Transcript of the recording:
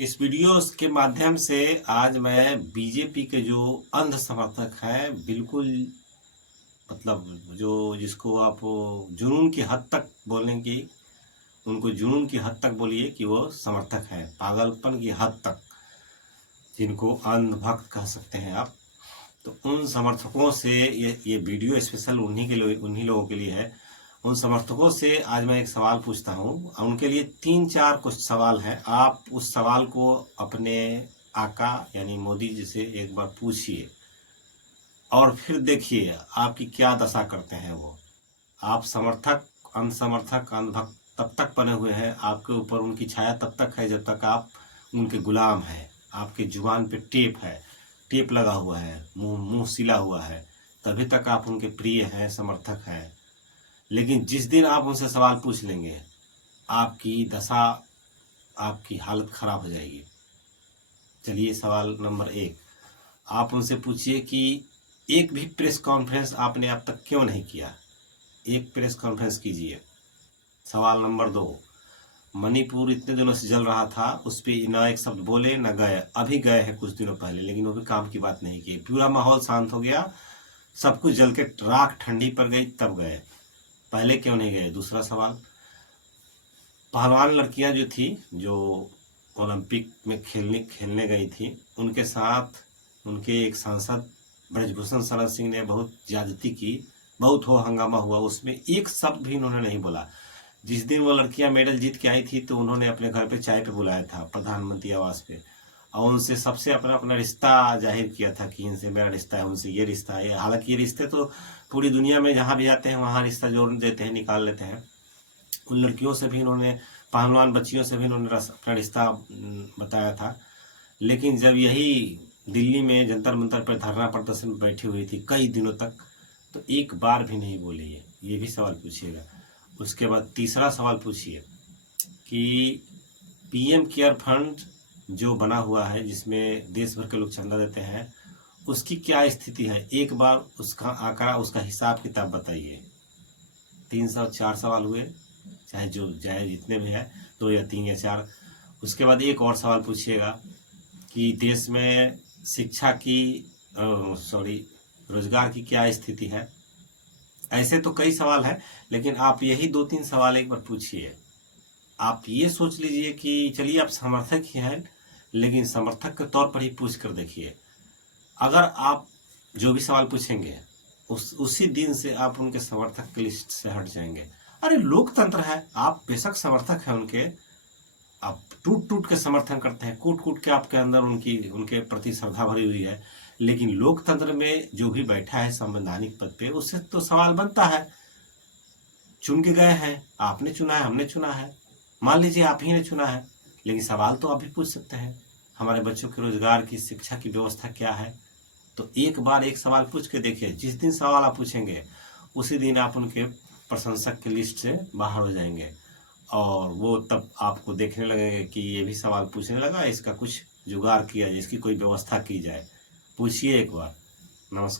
इस वीडियो के माध्यम से आज मैं बीजेपी के जो अंध समर्थक हैं, बिल्कुल मतलब जो जिसको आप जुनून की हद तक बोलेंगे, उनको जुनून की हद तक बोलिए कि वो समर्थक हैं, पागलपन की हद तक, जिनको अंधभक्त कह सकते हैं आप। तो उन समर्थकों से ये वीडियो स्पेशल उन्हीं लोगों के लिए है। उन समर्थकों से आज मैं एक सवाल पूछता हूँ, उनके लिए 3-4 कुछ सवाल हैं। आप उस सवाल को अपने आका यानी मोदी जी से एक बार पूछिए और फिर देखिए आपकी क्या दशा करते हैं वो। आप समर्थक, अनसमर्थक, अंधभक्त तब तक बने हुए हैं, आपके ऊपर उनकी छाया तब तक है जब तक आप उनके गुलाम हैं। आपके जुबान पे टेप है, टेप लगा हुआ है, मुंह सिला हुआ है, तभी तक आप उनके प्रिय हैं, समर्थक हैं। लेकिन जिस दिन आप उनसे सवाल पूछ लेंगे, आपकी दशा, आपकी हालत खराब हो जाएगी। चलिए सवाल नंबर 1, आप उनसे पूछिए कि एक भी प्रेस कॉन्फ्रेंस आपने अब तक क्यों नहीं किया। एक प्रेस कॉन्फ्रेंस कीजिए। सवाल नंबर 2, मणिपुर इतने दिनों से जल रहा था, उस पर न एक शब्द बोले न गए। अभी गए हैं कुछ दिनों पहले, लेकिन वो भी काम की बात नहीं की। पूरा माहौल शांत हो गया, सब कुछ जल के राख ठंडी पड़ गई, तब गए। पहले क्यों नहीं गए। दूसरा सवाल, पहलवान लड़कियां जो थी, जो ओलंपिक में खेलने गई थी, उनके साथ उनके एक सांसद ब्रजभूषण शरण सिंह ने बहुत ज्यादती की, बहुत हो हंगामा हुआ, उसमें एक शब्द भी उन्होंने नहीं बोला। जिस दिन वो लड़कियां मेडल जीत के आई थी तो उन्होंने अपने घर पे चाय पे बुलाया था, प्रधानमंत्री आवास पे, और उनसे सबसे अपना अपना रिश्ता जाहिर किया था कि इनसे मेरा रिश्ता है, उनसे ये रिश्ता है। हालांकि ये रिश्ते तो पूरी दुनिया में जहाँ भी जाते हैं वहाँ रिश्ता जोड़ देते हैं, निकाल लेते हैं। उन लड़कियों से भी इन्होंने, पहलवान बच्चियों से भी इन्होंने अपना रिश्ता बताया था। लेकिन जब यही दिल्ली में जंतर मंतर पर धरना प्रदर्शन में बैठी हुई थी कई दिनों तक, तो एक बार भी नहीं बोले। ये भी सवाल पूछिएगा। उसके बाद तीसरा सवाल पूछिए कि पीएम केयर फंड जो बना हुआ है, जिसमें देश भर के लोग चंदा देते हैं, उसकी क्या स्थिति है। एक बार उसका आंकड़ा, उसका हिसाब किताब बताइए। 304 सवाल हुए, चाहे जो चाहे जितने भी है, 2 या 3 या 4। उसके बाद एक और सवाल पूछिएगा कि देश में शिक्षा की, रोजगार की क्या स्थिति है। ऐसे तो कई सवाल हैं, लेकिन आप यही 2-3 सवाल एक बार पूछिए। आप ये सोच लीजिए कि चलिए आप समर्थक ही हैं, लेकिन समर्थक के तौर पर ही पूछ कर देखिए। अगर आप जो भी सवाल पूछेंगे उसी दिन से आप उनके समर्थक की लिस्ट से हट जाएंगे। अरे लोकतंत्र है, आप बेशक समर्थक हैं उनके, आप टूट टूट के समर्थन करते हैं, कूट कूट के आपके अंदर उनके प्रति श्रद्धा भरी हुई है, लेकिन लोकतंत्र में जो भी बैठा है संवैधानिक पद पे, उससे तो सवाल बनता है। चुन के गए हैं, आपने चुना है, हमने चुना है, मान लीजिए आप ही ने चुना है, लेकिन सवाल तो आप भी पूछ सकते हैं। हमारे बच्चों के रोजगार की, शिक्षा की व्यवस्था क्या है। तो एक बार एक सवाल पूछ के देखिए। जिस दिन सवाल आप पूछेंगे उसी दिन आप उनके प्रशंसक की लिस्ट से बाहर हो जाएंगे, और वो तब आपको देखने लगेंगे कि ये भी सवाल पूछने लगा, इसका कुछ जुगाड़ किया जाए, इसकी कोई व्यवस्था की जाए। पूछिए एक बार। नमस्कार।